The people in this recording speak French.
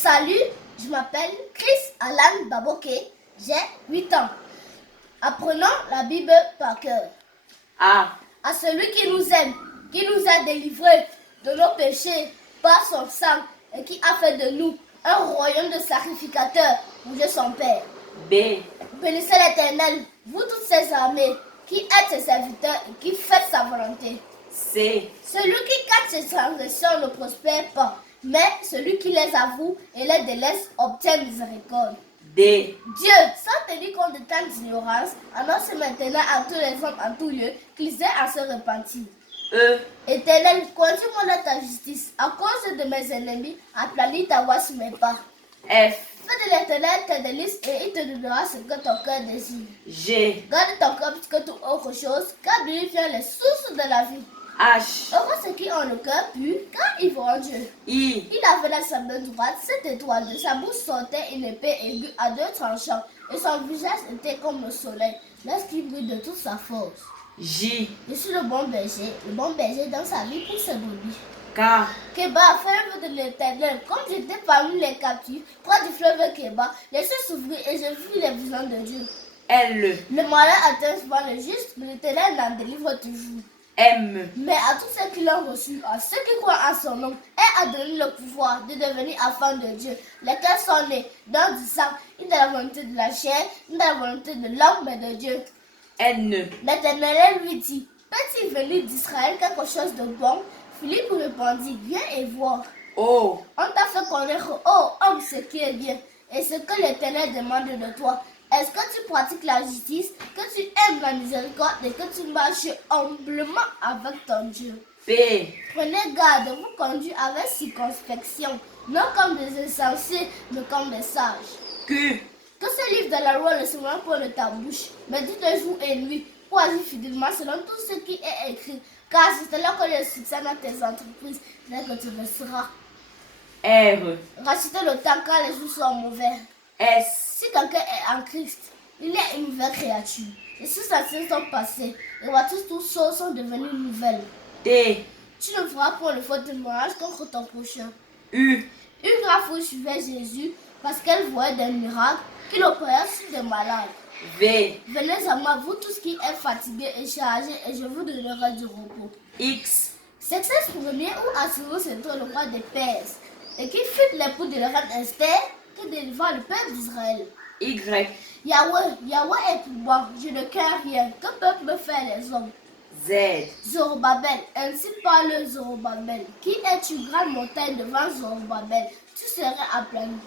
Salut, je m'appelle Chris Alan Baboke, j'ai 8 ans. Apprenons la Bible par cœur. À celui qui nous aime, qui nous a délivrés de nos péchés par son sang et qui a fait de nous un royaume de sacrificateurs pour Dieu son Père. Bénissez l'Éternel, vous toutes ses armées, qui êtes ses serviteurs et qui faites sa volonté. Celui qui cache ses transgressions ne prospère pas, mais celui qui les avoue et les délaisse obtient miséricorde. Dieu, sans tenir compte de tant d'ignorance, annonce maintenant à tous les hommes en tout lieu qu'ils aient à se repentir. Éternel, conduis-moi dans ta justice, à cause de mes ennemis, aplanis ta voie sur mes pas. Fais de l'Éternel tes délices et il te donnera ce que ton cœur désire. Garde ton cœur plus que toute autre chose, car de lui vient les sources de la vie. Heureux ceux qui ont le cœur pur, car ils verront Dieu. Il avait dans sa main droite 7 étoiles, de sa bouche sortait une épée aiguë à 2 tranchants, et son visage était comme le soleil, lorsqu'il brille de toute sa force. Je suis le bon berger dans sa vie pour ses brebis. Kéba, fais le vœu de l'Éternel, comme j'étais parmi les captifs, près du fleuve Kéba, les cieux s'ouvrirent et je vis les visions de Dieu. Le malin atteint souvent le juste, mais l'Éternel l'en délivre toujours. Mais à tous ceux qui l'ont reçu, à ceux qui croient en son nom, et a donné le pouvoir de devenir enfants de Dieu, lesquels sont nés dans du sang, ni de la volonté de la chair, ni de la volonté de l'homme, mais de Dieu. L'Éternel lui dit, peut-il venir d'Israël quelque chose de bon? Philippe répondit, viens et vois. On t'a fait connaître, homme, ce qui est bien, et ce que l'Éternel demande de toi. Est-ce que tu pratiques la justice, que tu aimes la miséricorde et que tu marches humblement avec ton Dieu? Prenez garde de vous conduire avec circonspection, non comme des insensés, mais comme des sages. Que ce livre de la loi ne soit pas de ta bouche, mais dis de jour et nuit, pour agir fidèlement selon tout ce qui est écrit, car c'est là que le succès dans tes entreprises, dès que tu le seras. Rachetez le temps car les jours sont mauvais. Si quelqu'un est en Christ, il est une nouvelle créature. Les choses anciennes sont passées, et voici toutes choses sont devenues nouvelles. Tu ne feras pas le faux témoignage contre ton prochain. Une grave foule suivait Jésus parce qu'elle voyait des miracles qu'il opérait sur des malades. Venez à moi, vous tous qui êtes fatigués et chargés, et je vous donnerai du repos. Succès premier ou Assurus était le roi des Perses, et qui fut l'époux de la reine Esther, qui délivra le peuple d'Israël. Yahweh est pour moi, je ne crains rien. Que peuvent me faire les hommes? Zorobabel, ainsi parle Zorobabel. Qui es-tu, grande montagne devant Zorobabel? Tu serais aplani.